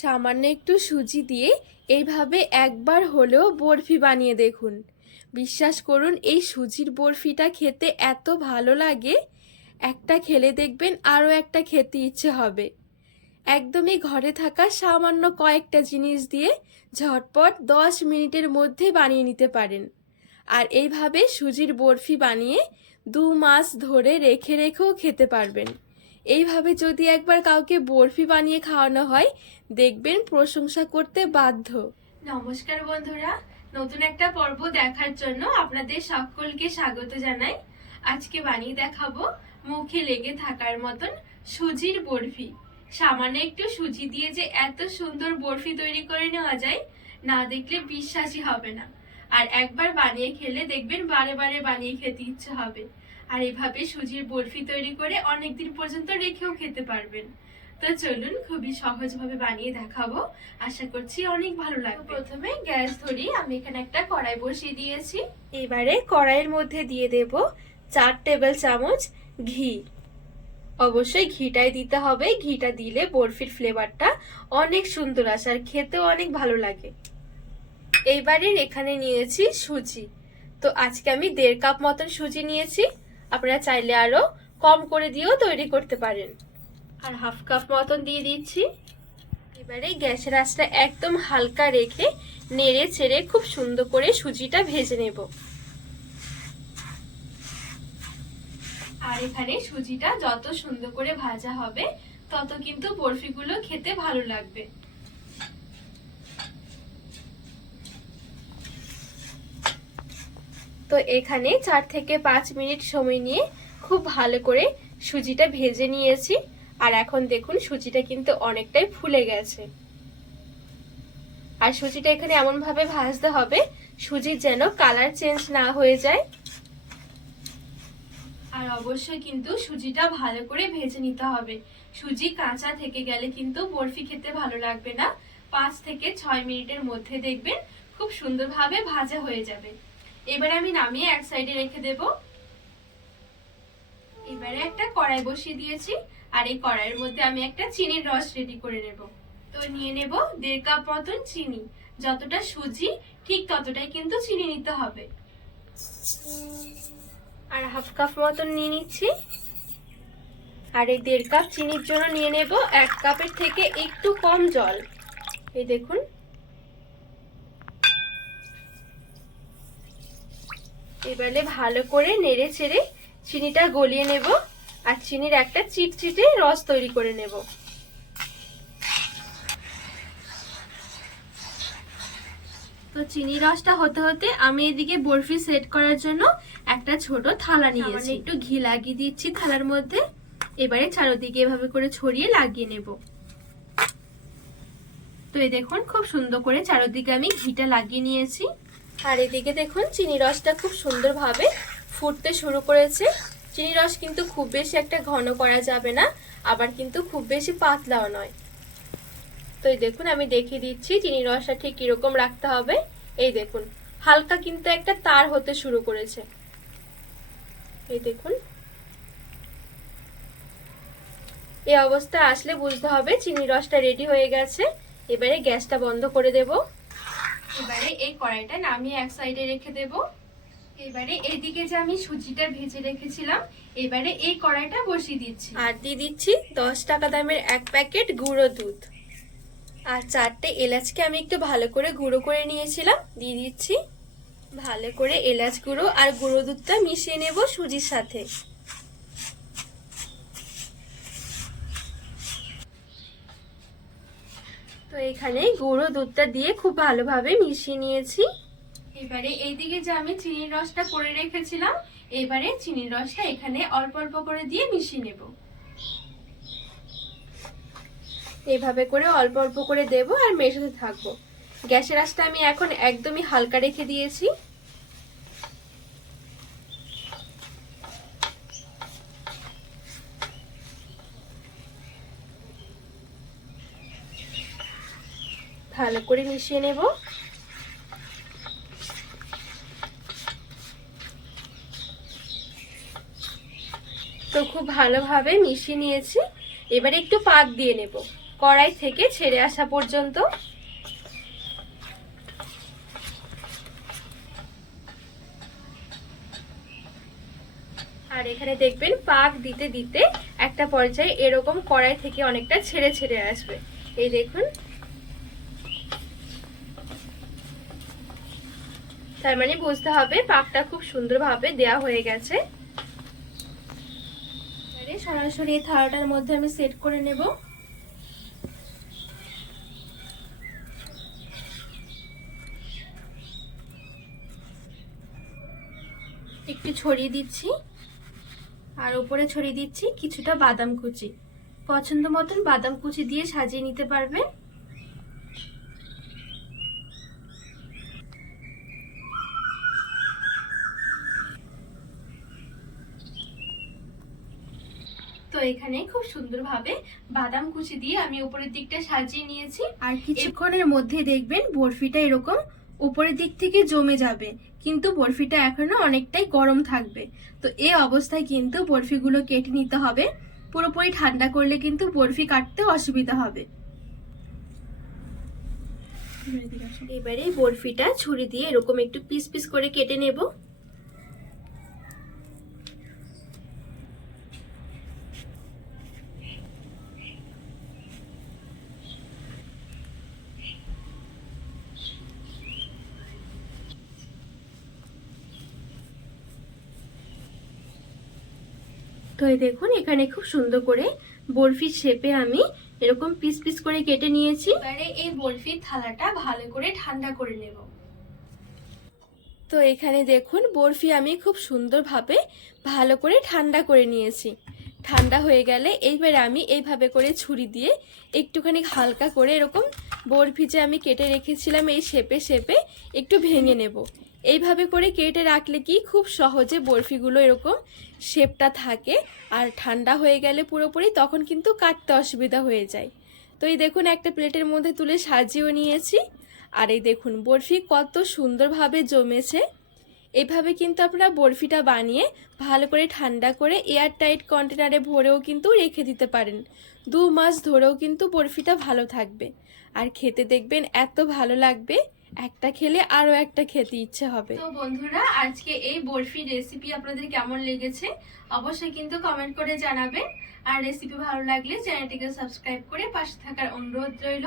সামান্য একটু সুজি দিয়ে এইভাবে একবার হলেও বরফি বানিয়ে দেখুন। বিশ্বাস করুন, এই সুজির বরফিটা খেতে এত ভালো লাগে, একটা খেলে দেখবেন আরও একটা খেতে ইচ্ছে হবে। একদমই ঘরে থাকা সামান্য কয়েকটা জিনিস দিয়ে ঝটপট দশ মিনিটের মধ্যে বানিয়ে নিতে পারেন। আর এইভাবে সুজির বরফি বানিয়ে দু মাস ধরে রেখে রেখেও খেতে পারবেন। এইভাবে যদি একবার কাউকে বরফি বানিয়ে খাওয়ানো হয়, দেখবেন প্রশংসা করতে বাধ্য। নমস্কার বন্ধুরা, নতুন একটা পর্ব দেখার জন্য আপনাদের সকলকে স্বাগত জানাই। আজকে বানিয়ে দেখাবো মুখে লেগে থাকার মতন সুজির বরফি। সামান্য একটু সুজি দিয়ে যে এত সুন্দর বরফি তৈরি করে নেওয়া যায়, না দেখলে বিশ্বাসই হবে না। আর একবার বানিয়ে খেলে দেখবেন বারে বারে বানিয়ে খেতে ইচ্ছে হবে। আর এভাবে সুজির বরফি তৈরি করে অনেক দিন পর্যন্ত রেখেও খেতে পারবেন। তো চলুন খুবই সহজভাবে বানিয়ে দেখাবো। আশা করছি অনেক ভালো লাগবে। প্রথমে গ্যাস ধরি আমি এখানে একটা কড়াই বসিয়ে দিয়েছি। এবারে কড়াইয়ের মধ্যে দিয়ে দেব চার টেবিল চামচ ঘি। অবশ্যই ঘিটাই দিতে হবে। ঘিটা দিলে বরফির ফ্লেভারটা অনেক সুন্দর আসে আর খেতেও অনেক ভালো লাগে। এইবারে এখানে নিয়েছি সুজি। তো আজকে আমি দেড় কাপ মতন সুজি নিয়েছি। আপনারা চাইলে আরও কম করে দিয়েও তৈরি করতে পারেন। আর হাফ কাপ মতন দিয়ে দিচ্ছি। এবারে গ্যাসের আঁচটা একদম হালকা রেখে নেড়ে ছেড়ে খুব সুন্দর করে সুজিটা ভেজে নেব। আর এখানে সুজিটা যত সুন্দর করে ভাজা হবে তত কিন্তু বরফিগুলো খেতে ভালো লাগবে। তো এখানে চার থেকে পাঁচ মিনিট সময় নিয়ে খুব ভালো করে সুজিটা ভেজে নিয়েছি। আর এখন দেখুন সুজিটা কিন্তু অনেকটাই ফুলে গেছে। আর সুজিটা এখানে এমন ভাবে ভাজতে হবে সুজির যেন কালার চেঞ্জ না হয়ে যায়। আর অবশ্যই কিন্তু সুজিটা ভালো করে ভেজে নিতে হবে। সুজি কাঁচা থেকে গেলে কিন্তু বরফি খেতে ভালো লাগবে না। পাঁচ থেকে ছয় মিনিটের মধ্যে দেখবেন খুব সুন্দরভাবে ভাজা হয়ে যাবে। এবারে আমি নামিয়ে এক সাইডে রেখে দেব। এবারে একটা কড়াই বসিয়ে দিয়েছি, আর এই কড়াইয়ের মধ্যে আমি একটা চিনির রস রেডি করে নেব। তো নিয়ে নেব দেড় কাপ মতন চিনি। যতটা সুজি, ঠিক ততটাই কিন্তু চিনি নিতে হবে। আর হাফ কাপ মতন নিয়ে নিচ্ছি। আর এই দেড় কাপ চিনির জন্য নিয়ে নেব এক কাপের থেকে একটু কম জল। এই দেখুন এবারে ভালো করে নেড়ে ছেড়ে চিনিটা গলিয়ে নেব আর চিনির একটা চিটচিটে রস তৈরি করে নেব। তো চিনি রসটা হতে হতে আমি এদিকে বরফি সেট করার জন্য একটা ছোট থালা নিয়েছি। একটু ঘি লাগিয়ে দিচ্ছি থালার মধ্যে। এবারে চারোদিকে এভাবে করে ছড়িয়ে লাগিয়ে নেব। তো এই দেখুন, খুব সুন্দর করে চারোদিকে আমি ঘিটা লাগিয়ে নিয়েছি। আর এদিকে দেখুন, চিনি রসটা খুব সুন্দরভাবে ফুটতে শুরু করেছে। চিনি রস কিন্তু খুব বেশি একটা ঘন করা যাবে না, আবার কিন্তু খুব বেশি পাতলাও নয়। তো এই দেখুন, আমি দেখিয়ে দিচ্ছি চিনি রসটা ঠিক কীরকম রাখতে হবে। এই দেখুন, হালকা কিন্তু একটা তার হতে শুরু করেছে। এই দেখুন। এই অবস্থা আসলে বুঝতে হবে চিনি রসটা রেডি হয়ে গেছে। এবারে গ্যাসটা বন্ধ করে দেব। এবারে এই কড়াইটা নামিয়ে এক সাইডে রেখে দেব। এবারে এইদিকে যে আমি সুজিটা ভেজে রেখেছিলাম, এবারে এই কড়াইটা বসিয়ে দিচ্ছি। আর দিয়ে দিচ্ছি দশ টাকা দামের এক প্যাকেট গুঁড়ো দুধ। আর চারটে এলাচকে আমি একটু ভালো করে গুঁড়ো করে নিয়েছিলাম। দিয়ে দিচ্ছি ভালো করে এলাচ গুঁড়ো আর গুঁড়ো দুধটা মিশিয়ে নেব সুজির সাথে। তো এখানে গুঁড়ো দুধটা দিয়ে খুব ভালোভাবে মিশিয়ে নিয়েছি। এবারে এইদিকে যে আমি চিনির রসটা করে রেখেছিলাম এবারে চিনির রসটা এখানে অল্প অল্প করে দিয়ে মিশিয়ে নেব। এভাবে করে অল্প অল্প করে দেব আর মেশাতে থাকব। গ্যাসের আঁচটা আমি এখন একদমই হালকা রেখে দিয়েছি। ভালো করে মিশিয়ে নেব। তো খুব ভালোভাবে মিশিয়ে নিয়েছি। এবারে একটু পাক দিয়ে নেব। কড়াই থেকে ছেড়ে আসা পর্যন্ত। আর এখানে দেখবেন পাক দিতে দিতে একটা পর্যায়ে এরকম কড়াই থেকে অনেকটা ছেড়ে ছেড়ে আসবে। এই দেখুন। তার মানে বুঝতে হবে পাকটা খুব সুন্দরভাবে দেয়া হয়ে গেছে। সরাসরি এই থালাটার মধ্যে আমি সেট করে নেব। একটু ছড়িয়ে দিচ্ছি। আর উপরে ছড়িয়ে দিচ্ছি কিছুটা বাদাম কুচি। পছন্দ মতন বাদাম কুচি দিয়ে সাজিয়ে নিতে পারবে তো এখানে খুব সুন্দরভাবে বাদাম কুচি দিয়ে আমি উপরের দিকটা সাজিয়ে নিয়েছি। আর কিছুক্ষণের মধ্যে দেখবেন বরফিটা এরকম উপরের দিক থেকে জমে যাবে কিন্তু বরফিটা এখনও অনেকটাই গরম থাকবে। তো এই অবস্থায় কিন্তু বরফিগুলো কেটে নিতে হবে। পুরোপুরি ঠান্ডা করলে কিন্তু বরফি কাটতে অসুবিধা হবে। এবারে বরফিটা ছুরি দিয়ে এরকম একটু পিস পিস করে কেটে নেব। তো এই দেখুন এখানে খুব সুন্দর করে বরফির শেপে আমি এরকম পিস পিস করে কেটে নিয়েছি। এবারে এই বরফির থালাটা ভালো করে ঠান্ডা করে নেব। তো এখানে দেখুন বরফি আমি খুব সুন্দরভাবে ভালো করে ঠান্ডা করে নিয়েছি। ঠান্ডা হয়ে গেলে এইবারে আমি এইভাবে করে ছুরি দিয়ে একটুখানি হালকা করে এরকম বরফি যে আমি কেটে রেখেছিলাম এই শেপে শেপে একটু ভেঙে নেব। এইভাবে করে কেটে রাখলে কি খুব সহজে বরফিগুলো এরকম শেপটা থাকে আর ঠান্ডা হয়ে গেলে পুরোপুরি তখন কিন্তু কাটতে অসুবিধা হয়ে যায়। তো এই দেখুন একটা প্লেটের মধ্যে তুলে সাজিয়েও নিয়েছি। আর এই দেখুন বরফি কত সুন্দরভাবে জমেছে। এভাবে কিন্তু আপনারা বরফিটা বানিয়ে ভালো করে ঠান্ডা করে এয়ার টাইট কন্টেনারে ভরেও কিন্তু রেখে দিতে পারেন। দু মাস ধরেও কিন্তু বরফিটা ভালো থাকবে। আর খেতে দেখবেন এত ভালো লাগবে, একটা খেলে আরও একটা খেতে ইচ্ছে হবে। তো বন্ধুরা, আজকে এই বরফি রেসিপি আপনাদের কেমন লেগেছে অবশ্যই কিন্তু কমেন্ট করে জানাবেন। আর রেসিপি ভালো লাগলে চ্যানেলটিকে সাবস্ক্রাইব করে পাশে থাকার অনুরোধ রইল।